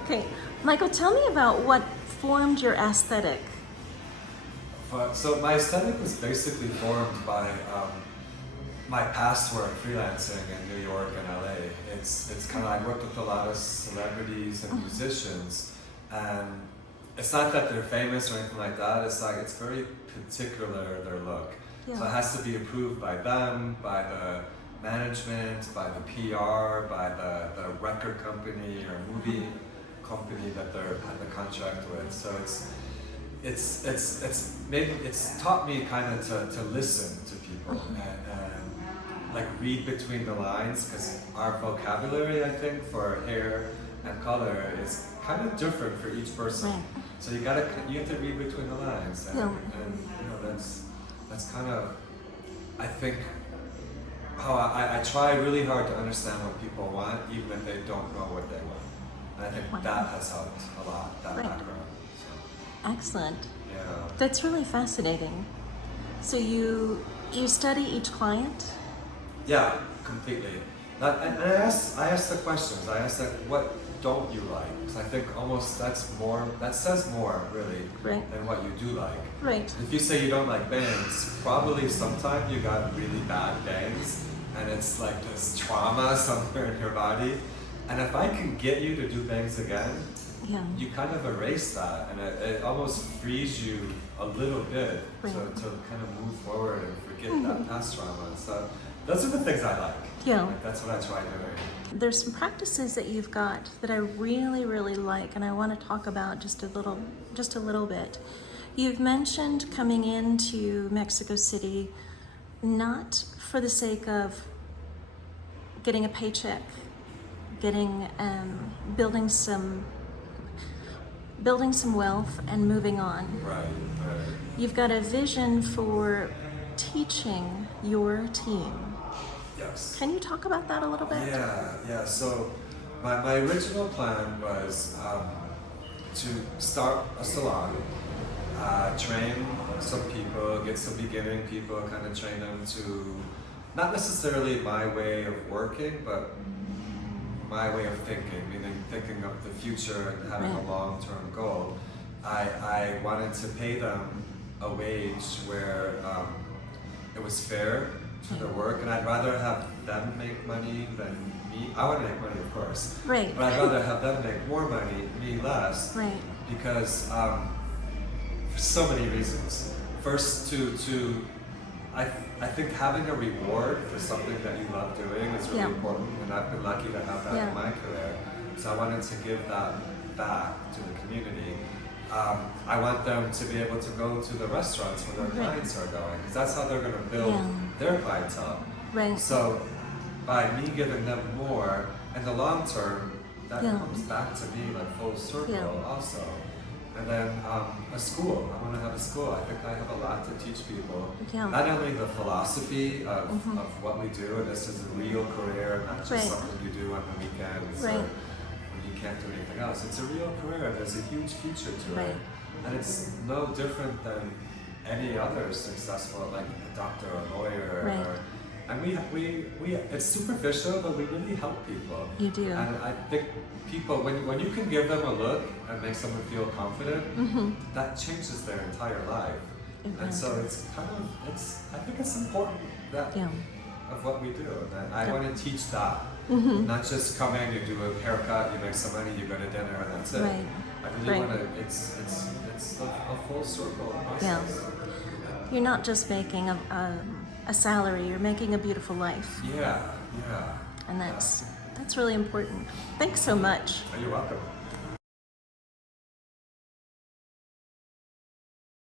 Okay, Michael, tell me about what formed your aesthetic. So my aesthetic was basically formed by my past work freelancing in New York and LA. It's kind of, I worked with a lot of celebrities and musicians, and it's not that they're famous or anything like that. It's like it's very particular, their look. Yeah. So it has to be approved by them, by the management, by the PR, by the record company or movie company that they're had the contract with. So it's taught me kind of to listen to people and like read between the lines, because our vocabulary, I think, for hair and color is kind of different for each person. Right. So you have to read between the lines, and, Yeah. and you know that's kind of, I think, how I try really hard to understand what people want, even if they don't know what they want. And I think Wow. that has helped a lot, that Right. background. So, Excellent. yeah. That's really fascinating. So you study each client? Yeah, completely. And I ask the questions. I ask like, what don't you like? Because I think almost that says more really Right. than what you do like. Right. If you say you don't like bangs, probably sometimes you got really bad bangs, and it's like this trauma somewhere in your body. And if I can get you to do bangs again, Yeah. you kind of erase that, and it almost frees you a little bit Right. to kind of move forward and forget that past trauma. So those are the things I like. Yeah. Like, that's what I try doing. There's some practices that you've got that I really, really like, and I want to talk about just a little bit. You've mentioned coming into Mexico City not for the sake of getting a paycheck, building some wealth and moving on. Right. You've got a vision for teaching your team. Yes. Can you talk about that a little bit? Yeah. So my original plan was to start a salon, train some people, get some beginning people, kind of train them to not necessarily my way of working, but my way of thinking, meaning thinking of the future and having a long-term goal. I wanted to pay them a wage where it was fair to their work, and I'd rather have them make money than me. I want to make money, of course, Right. but I'd rather have them make more money, me less, Right. because for so many reasons. First, I think having a reward for something that you love doing is really important, and I've been lucky to have that in my career. So I wanted to give that back to the community. I want them to be able to go to the restaurants where their clients are going, because that's how they're going to build their clientele. Right. So by me giving them more, in the long term, that comes back to me like full circle also. And then a school. I want to have a school. I think I have a lot to teach people. Yeah. Not only the philosophy of what we do, and this is a real career, not just something you do on the weekends or when you can't do anything else. It's a real career. There's a huge future to it. And it's no different than any other successful, like a doctor or a lawyer. And we it's superficial, but we really help people. You do. And I think people, when you can give them a look and make someone feel confident, that changes their entire life. And so it's kind of, I think it's important that of what we do. And I want to teach that. Not just come in, you do a haircut, you make some money, you go to dinner, and that's it. Right. I really want to, it's a full circle process. You're not just making a salary, you're making a beautiful life. Yeah. And that's really important. Thanks so much. You're welcome.